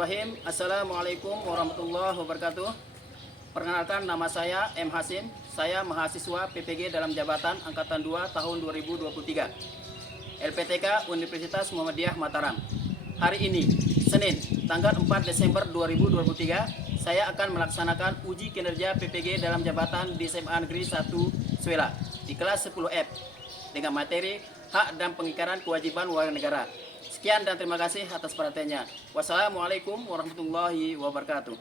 Bismillahirrahmanirrahim. Assalamualaikum warahmatullahi wabarakatuh. Perkenalkan, nama saya M. Hasim. Saya mahasiswa PPG dalam jabatan Angkatan 2 tahun 2023. LPTK Universitas Muhammadiyah Mataram. Hari ini, Senin, tanggal 4 Desember 2023, saya akan melaksanakan uji kinerja PPG dalam jabatan di SMA Negeri 1 Suela di kelas 10F dengan materi hak dan pengingkaran kewajiban warga negara. Sekian dan terima kasih atas perhatiannya. Wassalamualaikum warahmatullahi wabarakatuh.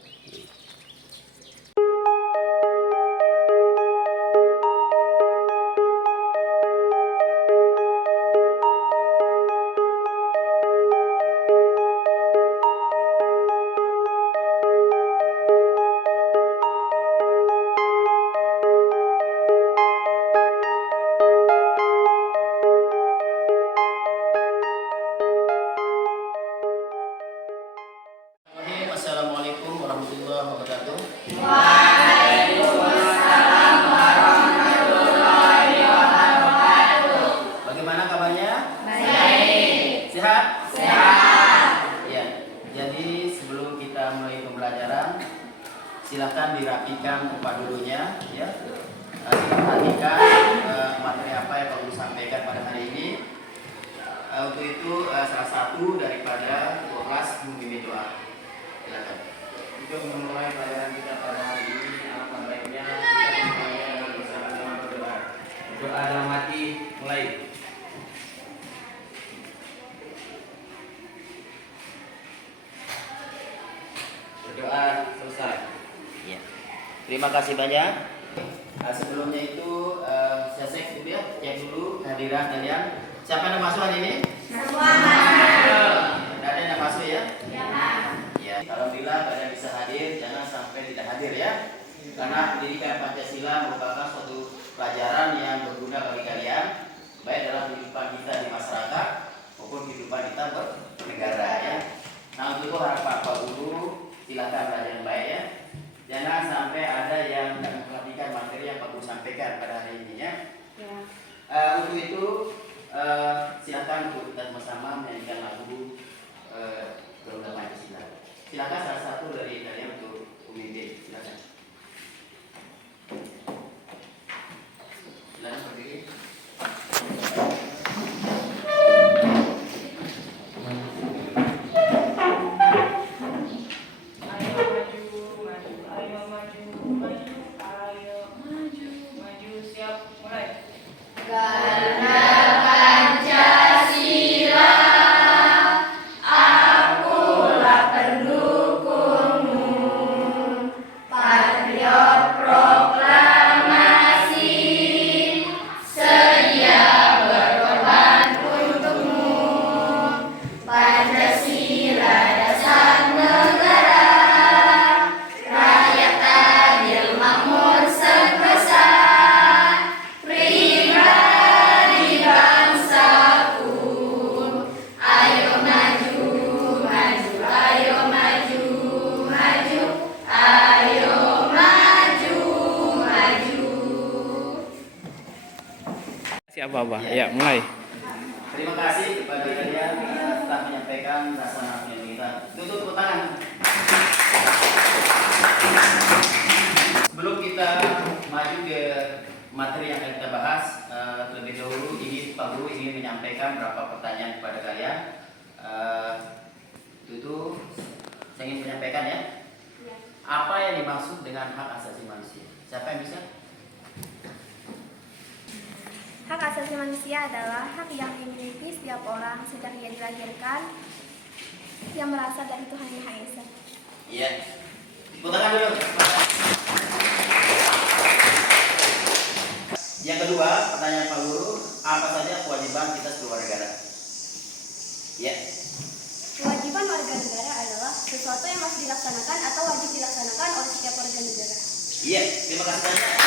Assalamualaikum warahmatullahi wabarakatuh. Waalaikumsalam warahmatullahi wabarakatuh. Bagaimana kabarnya? Baik. Sehat? Sehat. Ya. Jadi sebelum kita mulai pembelajaran, silakan dirapikan tempat duduknya, ya. Perhatikan materi apa yang perlu disampaikan pada hari ini. Untuk itu salah satu daripada 12 memimpin doa. Silakan. Untuk memulai pelajaran kita pada hari ini, alangkah baiknya kita memulai dengan bersama-sama berdoa. Doa dalam hati, mulai. Berdoa selesai. Ya. Terima kasih banyak. Sebelumnya itu saya cek dulu ya, cek dulu kehadiran kalian. Siapa yang masuk hari ini? Semua masuk. Tidak ada yang masuk ya? Ya, Pak. Ya, alhamdulillah kalian bisa hadir, jangan sampai tidak hadir ya. Karena pendidikan Pancasila merupakan suatu pelajaran yang berguna bagi kalian, baik dalam kehidupan kita di masyarakat maupun kehidupan kita bernegara ya. Nah, untuk itu harapan Pak Guru, silakan belajar yang baik ya. Jangan sampai ada yang tidak memperhatikan materi yang Pak Guru sampaikan pada hari ini ya. Untuk itu silakan untuk kita bersama menyanyikan lagu Garuda Pancasila. Silakan salah satu dari kalian untuk memimpin. Silakan. Silakan berdiri. Apa-apa? Ya, mulai. Terima kasih kepada kalian telah menyampaikan rasa maafnya kita. Tutup tepuk tangan. Sebelum kita maju ke materi yang akan kita bahas, terlebih dahulu ini Pak Guru ingin menyampaikan beberapa pertanyaan kepada kalian. Itu saya ingin menyampaikan ya. Apa yang dimaksud dengan hak asasi manusia? Siapa yang bisa? Hak asasi manusia adalah hak yang dimiliki setiap orang sejak ia dilahirkan yang berasal dari Tuhan Yang Maha Esa. Iya. Tepuk tangan dulu. Yang kedua, pertanyaan Pak Guru, apa saja kewajiban kita sebagai warga negara? Iya. Kewajiban warga negara adalah sesuatu yang harus dilaksanakan atau wajib dilaksanakan oleh setiap warga negara. Iya, terima kasih banyak.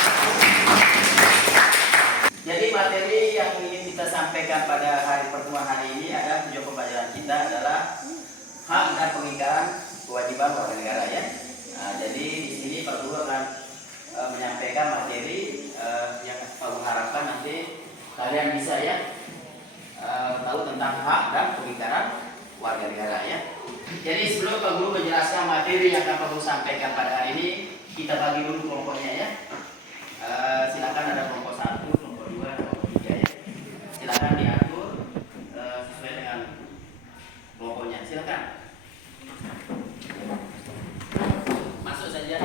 Jadi materi yang ingin kita sampaikan pada hari pertemuan hari ini adalah tujuan pembelajaran kita adalah hak dan pengingkaran kewajiban warga negara ya. Nah, jadi di sini Pak Guru akan menyampaikan materi yang Pak Guru harapkan nanti kalian bisa ya tahu tentang hak dan pengingkaran warga negara ya. Jadi sebelum Pak Guru menjelaskan materi yang akan Pak Guru sampaikan pada hari ini, kita bagi dulu kelompoknya ya. Silakan ada kelompok 1, kelompok 2, dan kelompok 3 ya. Silakan diatur sesuai dengan kelompoknya. Silakan. Masuk saja.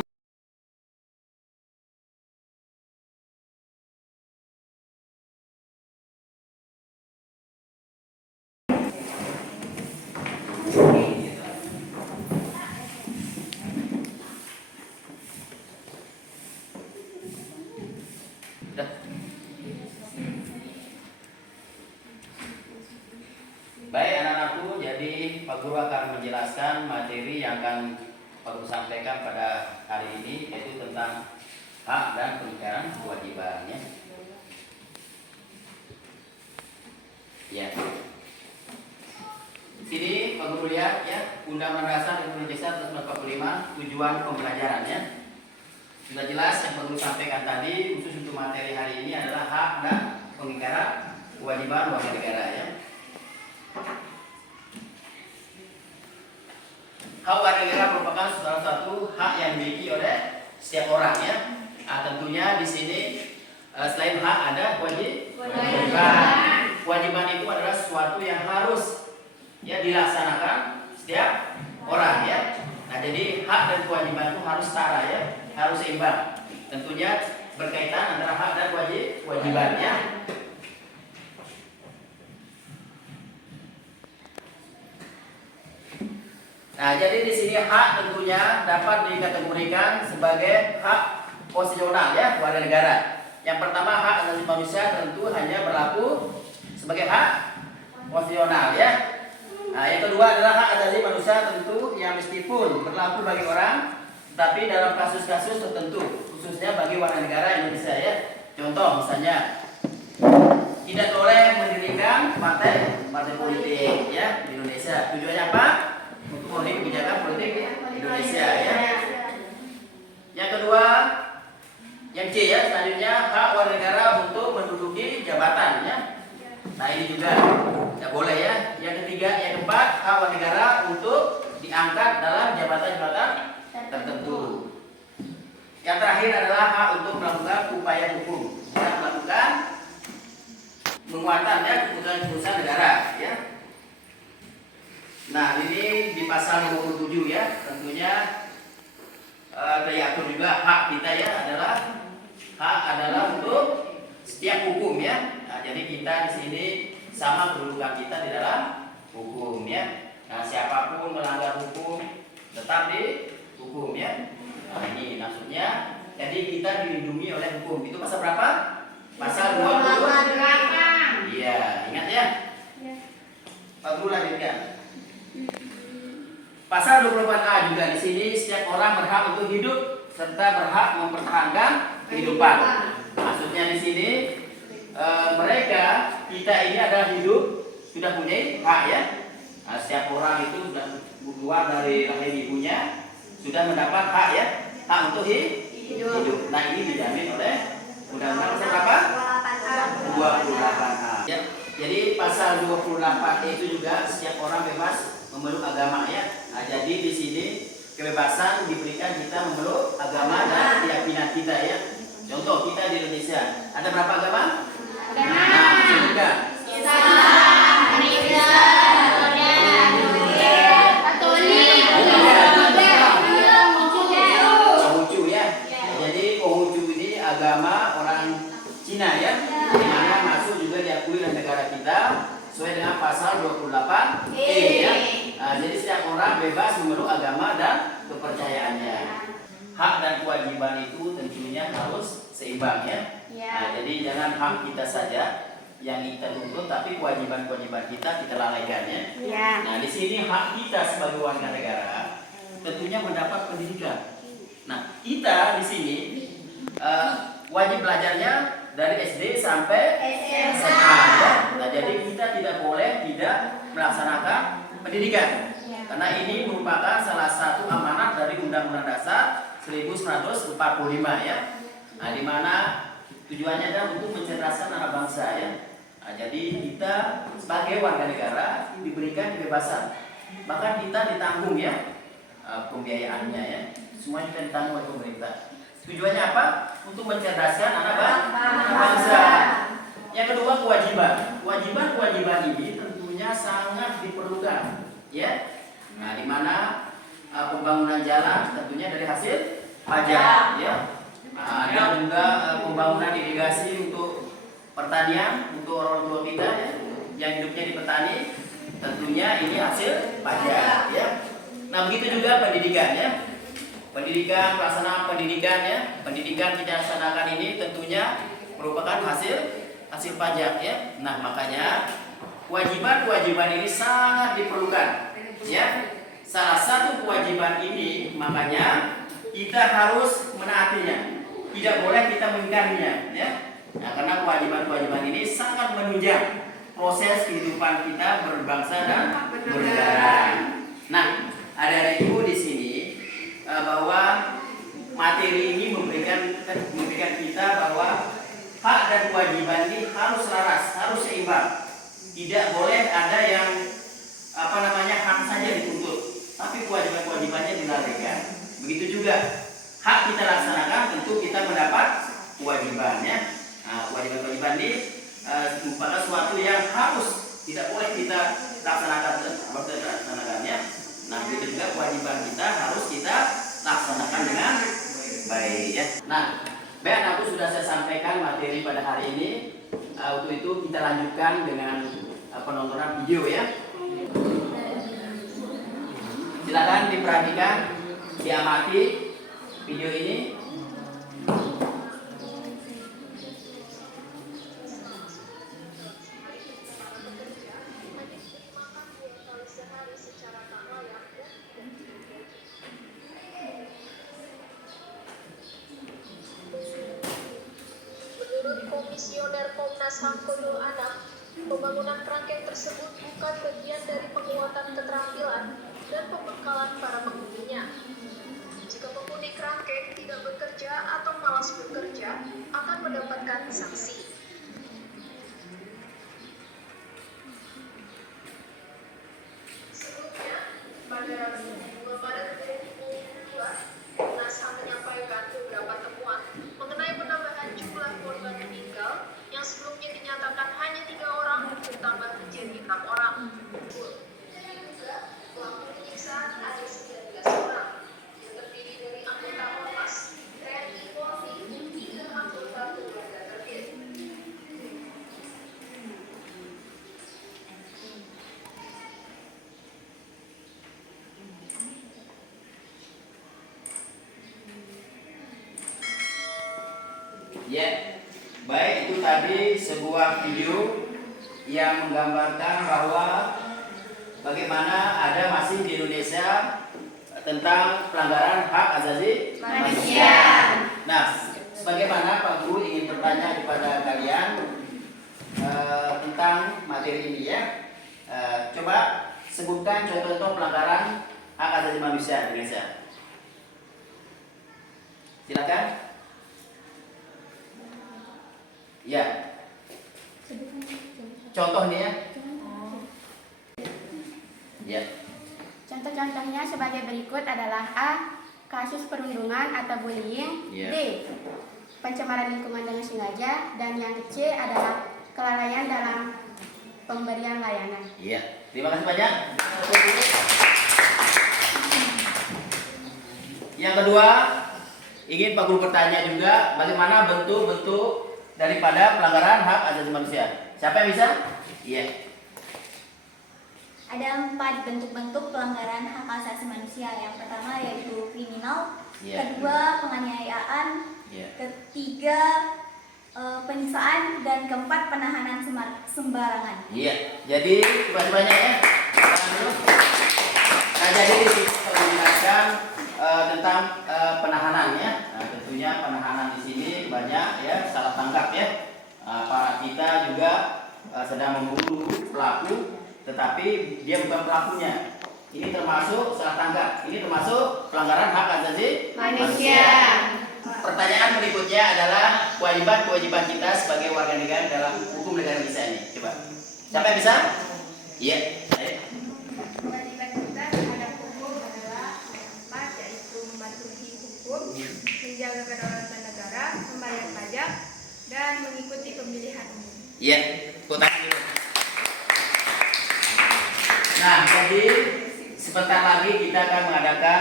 Baik anak-anakku, jadi Pak Guru akan menjelaskan materi yang akan Pak Guru sampaikan pada hari ini, yaitu tentang hak dan pengingkaran kewajiban ya. Ya. Sini Pak Guru lihat ya, Undang-Undang Dasar Indonesia 1945 tujuan pembelajaran ya. Sudah jelas yang Pak Guru sampaikan tadi, khusus untuk materi hari ini adalah hak dan pengingkaran kewajiban warga negara ya. Hak warga negara merupakan salah satu hak yang dimiliki oleh setiap orang ya. Tentunya di sini selain hak ada kewajiban. Kewajiban itu adalah sesuatu yang harus ya dilaksanakan setiap orang ya. Nah jadi hak dan kewajiban itu harus setara ya, harus seimbang. Tentunya berkaitan antara hak dan kewajiban ya. Nah, jadi di sini hak tentunya dapat dikategorikan sebagai hak konstitusional ya warga negara. Yang pertama hak asasi manusia tentu hanya berlaku sebagai hak konstitusional ya. Nah, yang kedua adalah hak asasi manusia tentu yang meskipun berlaku bagi orang, tapi dalam kasus-kasus tertentu, khususnya bagi warga negara Indonesia ya. Contoh misalnya tidak boleh mendirikan partai politik ya di Indonesia. Tujuannya apa? Untuk memenuhi kebijakan politik Indonesia ya. Yang kedua, yang C ya, selanjutnya hak warga negara untuk menduduki jabatan ya. Nah ini juga tidak boleh ya. Yang ketiga, yang keempat, hak warga negara untuk diangkat dalam jabatan-jabatan tertentu. Yang terakhir adalah hak untuk melakukan upaya hukum dan melakukan penguatan ya keputusan negara ya. Nah ini di pasal 27 ya, tentunya diatur juga hak kita ya adalah untuk setiap hukum ya. Nah, jadi kita di sini sama kedudukan kita di dalam hukum ya. Nah siapapun melanggar hukum tetap dihukum ya. Nah ini maksudnya, jadi kita dilindungi oleh hukum. Itu pasal berapa? Pasal 28. Iya, ingat ya. Pak Guru lanjutkan. Pasal 24A juga di sini setiap orang berhak untuk hidup serta berhak mempertahankan kehidupan. Maksudnya di sini kita ini adalah hidup sudah punya hak ya. Nah, setiap orang itu sudah keluar dari rahim ibunya sudah mendapat hak ya, hak untuk hidup. Nah ini dijamin oleh Undang-Undang pasal berapa? 28A. Ya. Jadi pasal 28 itu juga setiap orang bebas memeluk agama ya. Nah, jadi di sini kebebasan diberikan kita memeluk agama dan keyakinan kita ya. Contoh kita di Indonesia ada berapa agama? Nah, juga Konghucu ya. Jadi Konghucu ini agama orang Cina ya, yang mana masuk juga diakui oleh negara kita sesuai dengan pasal 28E ya. Nah, jadi setiap orang bebas memeluk agama dan kepercayaannya. Hak dan kewajiban itu tentunya harus seimbang ya. Nah, jadi jangan hak kita saja yang kita tuntut, tapi kewajiban-kewajiban kita lalaikan ya. Nah, di sini hak kita sebagai warga negara tentunya mendapat pendidikan. Nah, kita di sini wajib belajarnya dari SD sampai SMA ya. Nah, jadi kita tidak boleh tidak melaksanakan pendidikan. Karena ini merupakan salah satu amanat dari Undang-Undang Dasar 1945 ya. Nah, di mana tujuannya adalah untuk mencerdaskan anak bangsa ya. Nah, jadi kita sebagai warga negara diberikan kebebasan bahkan kita ditanggung ya pembiayaannya ya, semuanya kita ditanggung oleh pemerintah. Tujuannya apa? Untuk mencerdaskan anak bangsa. Yang kedua, kewajiban ini tentunya sangat diperlukan ya. Nah, di mana pembangunan jalan tentunya dari hasil pajak ya. Ada juga pembangunan irigasi untuk pertanian untuk orang tua kita ya, yang hidupnya di petani, tentunya ini hasil pajak ya. Nah, begitu juga pendidikan ya. Pelaksanaan pendidikan ya. Pendidikan kita laksanakan ini tentunya merupakan hasil pajak ya. Nah, makanya kewajiban ini sangat diperlukan ya. Salah satu kewajiban ini makanya kita harus menaatinya. Tidak boleh kita mengingkarinya ya. Nah, karena kewajiban ini sangat menunjang proses kehidupan kita berbangsa dan bernegara. Nah, ada ibu di sini bahwa materi ini memberikan kita bahwa hak dan kewajiban ini harus selaras, harus seimbang. Tidak boleh ada yang hak saja dituntut, tapi kewajibannya dilalaikan. Begitu juga hak kita laksanakan, tentu kita mendapat kewajibannya. Nah, kewajiban ini merupakan sesuatu yang harus, tidak boleh kita laksanakannya. Nah, begitu juga kewajiban kita harus kita laksanakan dengan baik ya. Nah, baik, aku sudah saya sampaikan materi pada hari ini. Untuk itu kita lanjutkan dengan penontonan video ya. Silakan diperhatikan, diamati video ini. Komisioner Komnas HAM Khairul Anam, pembangunan kerangkeng tersebut bukan bagian dari penguatan keterampilan dan pembekalan para penghuninya. Jika penghuni kerangkeng tidak bekerja atau malas bekerja, akan mendapatkan sanksi. Sebelumnya, pada Rabu 2 Maret 2022, Komnas HAM menyampaikan beberapa temuan mengenai penambahan jumlah korban meninggal yang sebelumnya dinyatakan hanya 3 orang bertambah menjadi 6 orang. Juga pelaku penyiksaan ada 19 orang yang terdiri dari anggota Ormas, TNI, Polri, hingga anggota keluarga terkait. Ya, baik, itu tadi sebuah video yang menggambarkan bahwa bagaimana ada masih di Indonesia tentang pelanggaran hak asasi manusia. Nah, sebagaimana Pak Guru ingin bertanya kepada kalian tentang materi ini ya. Coba sebutkan contoh-contoh pelanggaran hak asasi manusia di Indonesia. Silakan. Ya. Contohnya ya. Ya. Contoh-contohnya sebagai berikut adalah A. Kasus perundungan atau bullying. Ya. D. Pencemaran lingkungan dengan sengaja. Dan yang C adalah kelalaian dalam pemberian layanan. Iya. Terima kasih banyak. Yang kedua, ingin Pak Guru bertanya juga bagaimana bentuk-bentuk daripada pelanggaran hak asasi manusia. Siapa yang bisa? Iya. Ada 4 bentuk-bentuk pelanggaran hak asasi manusia. Yang pertama yaitu kriminal, kedua penganiayaan, ketiga penyiksaan, dan keempat penahanan sembarangan. Iya. Jadi terima kasih banyak ya. Nah, jadi menjelaskan tentang penahanan ya. Nah, tentunya penahanan di sini banyak ya salah tangkap ya. Para kita juga sedang memburu pelaku, tetapi dia bukan pelakunya. Ini termasuk salah tangkap. Ini termasuk pelanggaran hak asasi manusia. Pertanyaan berikutnya adalah kewajiban kita sebagai warga negara dalam hukum negara Indonesia ini. Coba. Siapa yang bisa? Iya. Ayo. menjaga kedaulatan negara, membayar pajak, dan mengikuti pemilihan umum. Iya, tepuk tangan dulu. Nah, jadi sebentar lagi kita akan mengadakan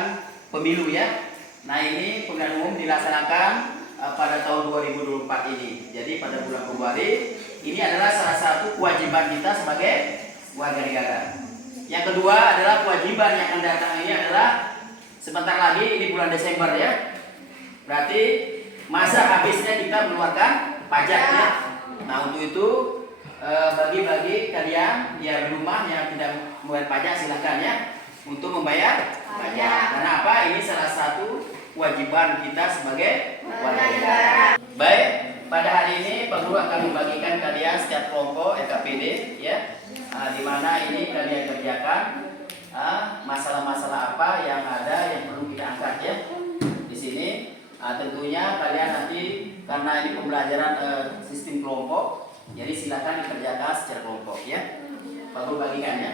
pemilu ya. Nah, ini pemilihan umum dilaksanakan pada tahun 2024 ini. Jadi pada bulan Februari ini adalah salah satu kewajiban kita sebagai warga negara. Yang kedua adalah kewajiban yang akan datang ini adalah sebentar lagi ini bulan Desember ya. Berarti masa habisnya kita mengeluarkan pajak ya. Nah, untuk itu bagi kalian yang di rumah yang tidak membayar pajak silakan ya untuk membayar pajak. Karena apa? Ini salah satu kewajiban kita sebagai warga negara. Baik, pada hari ini Pak Guru akan membagikan kalian setiap kelompok LKPD ya, di mana ini kalian kerjakan masalah-masalah apa yang ada yang perlu kita angkat ya di sini. Tentunya kalian nanti karena ini pembelajaran sistem kelompok, jadi silakan dikerjakan secara kelompok ya. Pak Guru bagikan ya.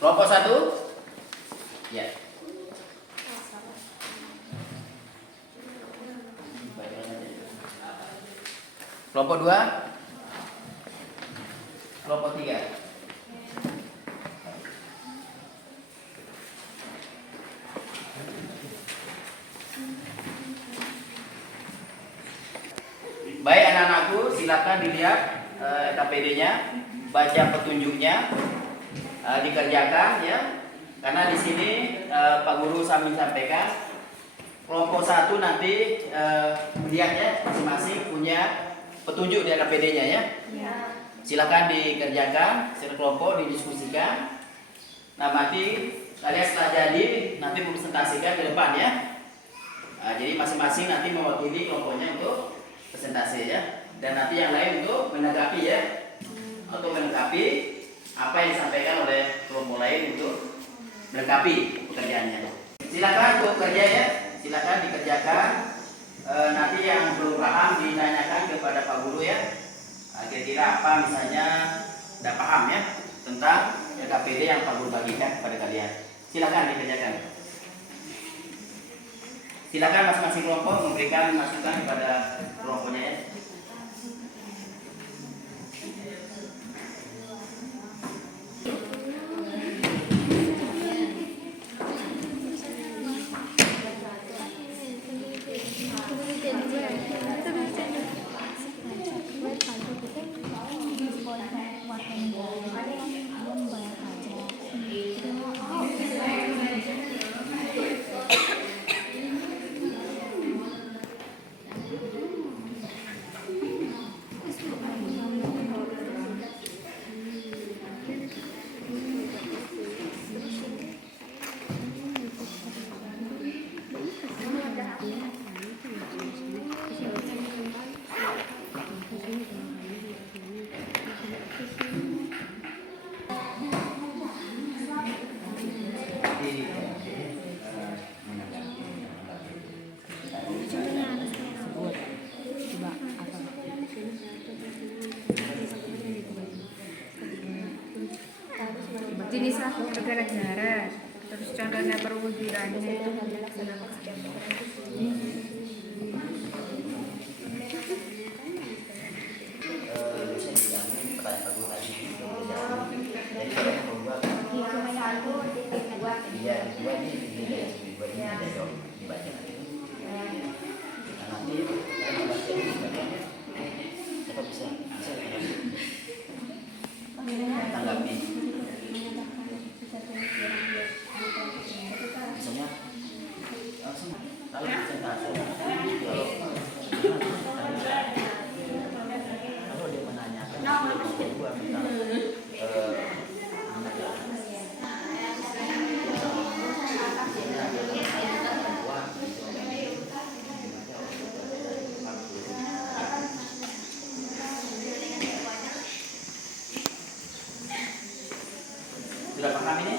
Kelompok 1 ya. Kelompok 2, kelompok 3. Baik anak-anakku, silakan dilihat KPD-nya, baca petunjuknya, dikerjakan ya. Karena di sini Pak Guru sambil sampaikan kelompok 1 nanti melihat ya masing-masing punya petunjuk di KPD-nya ya. Silakan dikerjakan secara kelompok, didiskusikan. Nah, nanti kalian setelah jadi nanti mempresentasikan ke depan ya. Jadi masing-masing nanti mewakili kelompoknya untuk presentasi ya. Dan nanti yang lain untuk menanggapi ya, atau melengkapi apa yang disampaikan oleh kelompok lain untuk melengkapi pekerjaannya. Silakan untuk kerja ya, silakan dikerjakan. Nanti yang belum paham ditanyakan kepada Pak Guru ya. Kira-kira apa misalnya tidak paham ya tentang KPD yang Pak Guru bagikan kepada kalian. Silakan dikerjakan. Silakan masing-masing kelompok memberikan masukan kepada kelompoknya ya. Jenis negara-negara, terus contohnya perwujudannya itu sudah paham ini?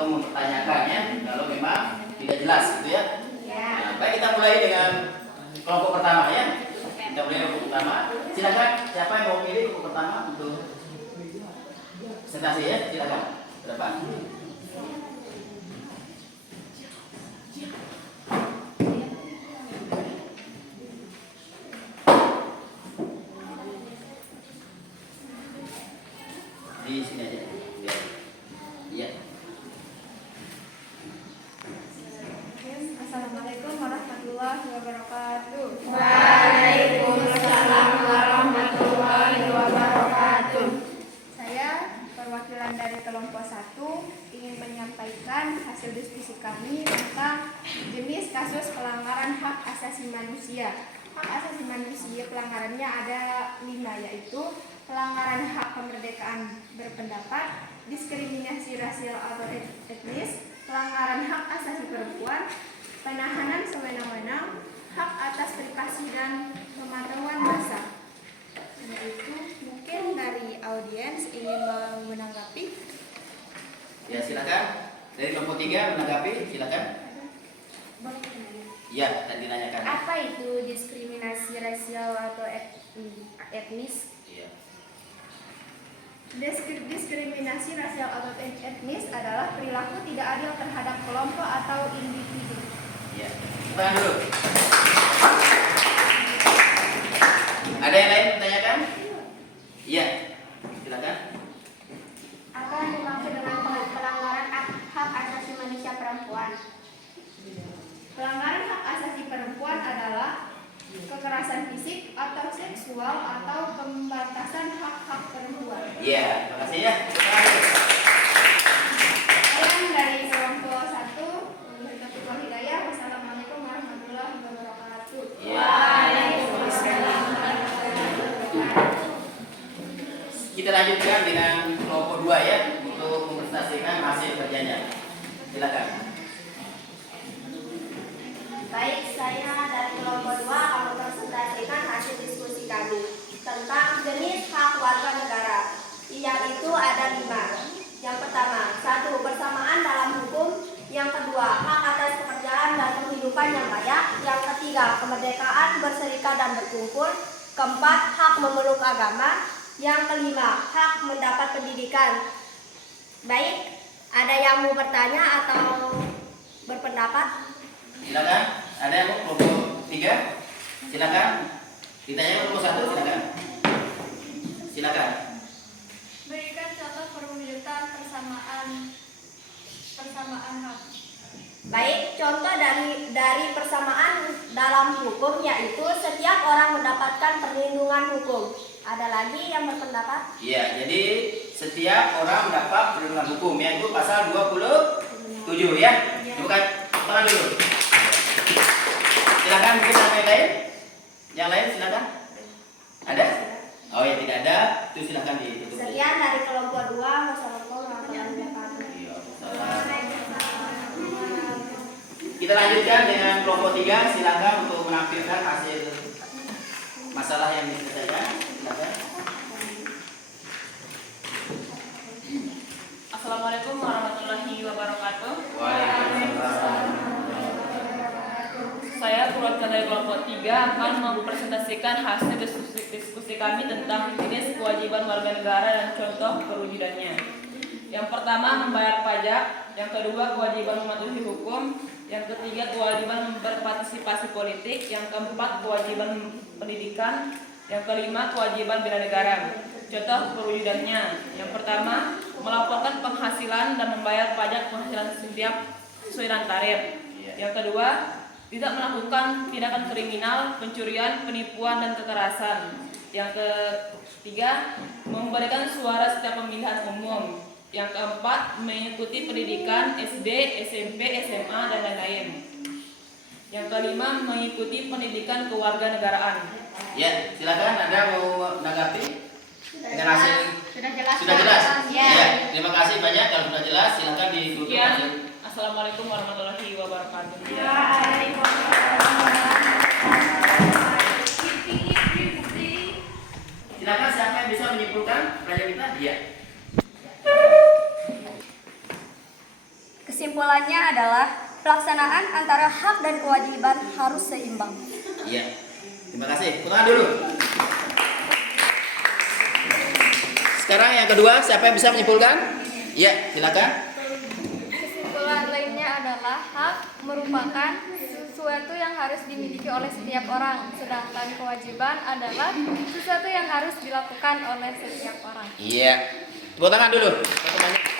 atau mempertanyakannya kalau memang tidak jelas gitu ya. Nah, baik, kita mulai dengan kelompok pertama ya. Kita mulai kelompok pertama. Silakan siapa yang mau pilih kelompok pertama untuk presentasi ya, silakan ke depan. Di sini aja. Biar. Iya. Assalamualaikum warahmatullahi wabarakatuh. Waalaikumsalam warahmatullahi wabarakatuh. Saya perwakilan dari kelompok 1 ingin menyampaikan hasil diskusi kami tentang jenis kasus pelanggaran hak asasi manusia. Hak asasi manusia pelanggarannya ada 5, yaitu pelanggaran hak kemerdekaan berpendapat, diskriminasi rasial atau etnis, pelanggaran hak asasi perempuan, penahanan sewenang-wenang, hak atas privasi dan pemantauan massa. Itu mungkin dari audiens ingin menanggapi. Ya, silakan. Dari kelompok 3 menanggapi, silakan. Ya, tadi nanyakan. Apa itu diskriminasi rasial atau etnis? Iya. Diskriminasi rasial atau etnis adalah perilaku tidak adil terhadap kelompok atau individu. Iya. Tahan dulu. Ada yang lain menanyakan? Iya. Silakan. Apa yang dimaksud dengan pelanggaran hak asasi manusia perempuan? Pelanggaran hak asasi perempuan adalah kekerasan fisik atau seksual atau pembatasan hak-hak perempuan. Iya, terima kasih ya. Saya dari kelompok 1, Taufiqul Hidayah. Wassalamualaikum warahmatullahi wabarakatuh. Waalaikumsalam. Kita lanjutkan dengan kelompok 2 ya untuk mempresentasikan hasil kerjanya. Silakan. Baik, saya dari kelompok 2 akan mempresentasikan hasil diskusi kami tentang jenis hak warga negara, yaitu ada 5. Yang pertama, 1. Persamaan dalam hukum. Yang kedua, hak atas pekerjaan dan penghidupan yang layak. Yang ketiga, kemerdekaan berserikat dan berkumpul. Keempat, hak memeluk agama. Yang kelima, hak mendapat pendidikan. Baik, ada yang mau bertanya atau berpendapat? Silakan. Ada yang mau kelompok 3? Silakan. Ditanya kelompok 1, silakan. Silakan. Berikan contoh perwujudan persamaan hak. Baik, contoh dari persamaan dalam hukum yaitu setiap orang mendapatkan perlindungan hukum. Ada lagi yang berpendapat? Iya, jadi setiap orang mendapat perlindungan hukum yaitu pasal 27 ya. Bukan tangan dulu. Silakan, mungkin ada yang lain? Yang lain silakan. Ada? Oh ya, tidak ada. Itu silakan ditutup. Sekian dari kelompok 2. Wassalamualaikum warahmatullahi wabarakatuh. Iya, salam. Kita lanjutkan dengan kelompok 3. Silakan untuk menampilkan hasil masalah yang diselesaikan. Silakan. Assalamualaikum warahmatullahi wabarakatuh. Waalaikumsalam. Saya perwakilan dari kelompok 3 akan mempresentasikan hasil diskusi kami tentang jenis kewajiban warga negara dan contoh perwujudannya. Yang pertama, membayar pajak. Yang kedua, kewajiban mematuhi hukum. Yang ketiga, kewajiban berpartisipasi politik. Yang keempat, kewajiban pendidikan. Yang kelima, kewajiban bela negara. Contoh perwujudannya. Yang pertama, melaporkan penghasilan dan membayar pajak penghasilan setiap sesuai dengan tarif. Yang kedua, tidak melakukan tindakan kriminal, pencurian, penipuan, dan kekerasan. Yang ketiga, memberikan suara setiap pemilihan umum. Yang keempat, mengikuti pendidikan SD, SMP, SMA, dan lain-lain. Yang kelima, mengikuti pendidikan kewarganegaraan. Ya, silakan. Anda mau menanggapi dengan hasil? Sudah jelas. Sudah jelas. Ya. Ya, terima kasih banyak. Kalau sudah jelas, silakan ditutup Sekian. hasil. Assalamualaikum warahmatullahi wabarakatuh. Silakan, siapa yang bisa menyimpulkan pelajaran kita? Iya. Kesimpulannya adalah pelaksanaan antara hak dan kewajiban harus seimbang. Iya. Terima kasih. Tepuk tangan dulu. Sekarang yang kedua, siapa yang bisa menyimpulkan? Iya, silakan. Kesimpulan lainnya adalah hak merupakan sesuatu yang harus dimiliki oleh setiap orang, sedangkan kewajiban adalah sesuatu yang harus dilakukan oleh setiap orang. Iya. Tepuk tangan dulu. Teman-temannya.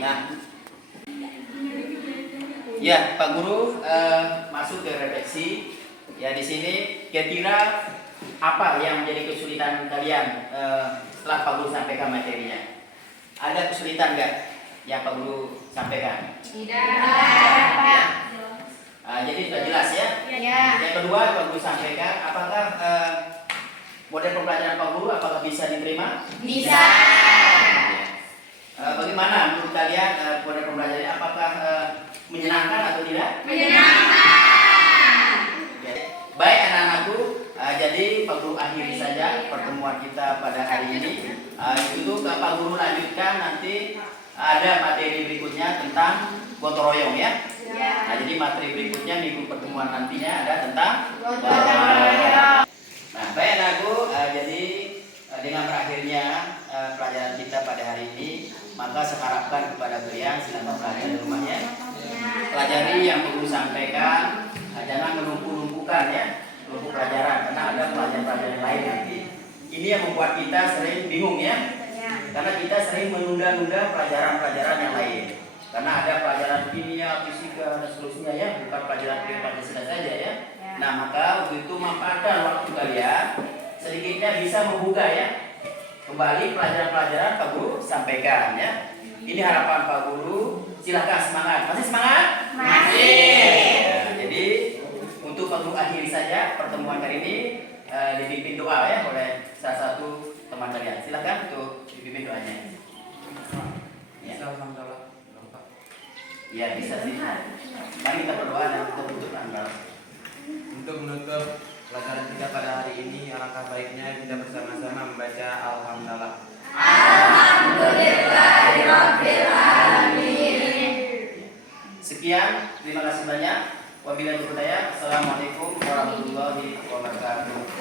Nah, ya Pak Guru masuk ke refleksi. Ya di sini kira-kira apa yang menjadi kesulitan kalian setelah Pak Guru sampaikan materinya? Ada kesulitan nggak yang Pak Guru sampaikan? Tidak. Jadi sudah jelas ya. Yang kedua Pak Guru sampaikan, apakah model pembelajaran Pak Guru apakah bisa diterima? Bisa. Bagaimana menurut kalian model pembelajaran apakah menyenangkan atau tidak? Menyenangkan. Baik anak-anakku, jadi Pak Guru akhiri saja pertemuan kita pada hari ini. Itu Pak Guru lanjutkan nanti ada materi berikutnya tentang gotong royong ya. Nah, jadi materi berikutnya minggu pertemuan nantinya ada tentang gotong royong. Nah, baik anakku, jadi dengan berakhirnya pelajaran kita pada hari ini, maka saya harapkan kepada kalian silakan pelajari di rumahnya. Pelajari yang Guru sampaikan, jangan menumpuk-numpukan ya, numpuk pelajaran karena ada pelajaran-pelajaran lain nanti. Ini yang membuat kita sering bingung ya, karena kita sering menunda-nunda pelajaran-pelajaran yang lain. Karena ada pelajaran kimia, fisika dan seterusnya ya, bukan pelajaran Pancasila saja ya. Nah maka untuk itu manfaatkan waktu kalian sedikitnya bisa membuka ya kembali pelajaran-pelajaran Pak Guru sampaikan ya. Ini harapan Pak Guru, silahkan semangat. Masih semangat? Masih. Ya, jadi untuk Pak Guru akhiri saja pertemuan kali ini dipimpin doa ya oleh salah satu teman kalian. Silahkan untuk dipimpin doanya. Ya. Ya bisa sih. Mari kita berdoa dan kita tutup tanggal. Untuk menutup pelajaran kita pada hari ini, alangkah baiknya kita bersama-sama membaca Alhamdulillah. Sekian, terima kasih banyak. Wabillahi taufiq. Assalamualaikum warahmatullahi wabarakatuh.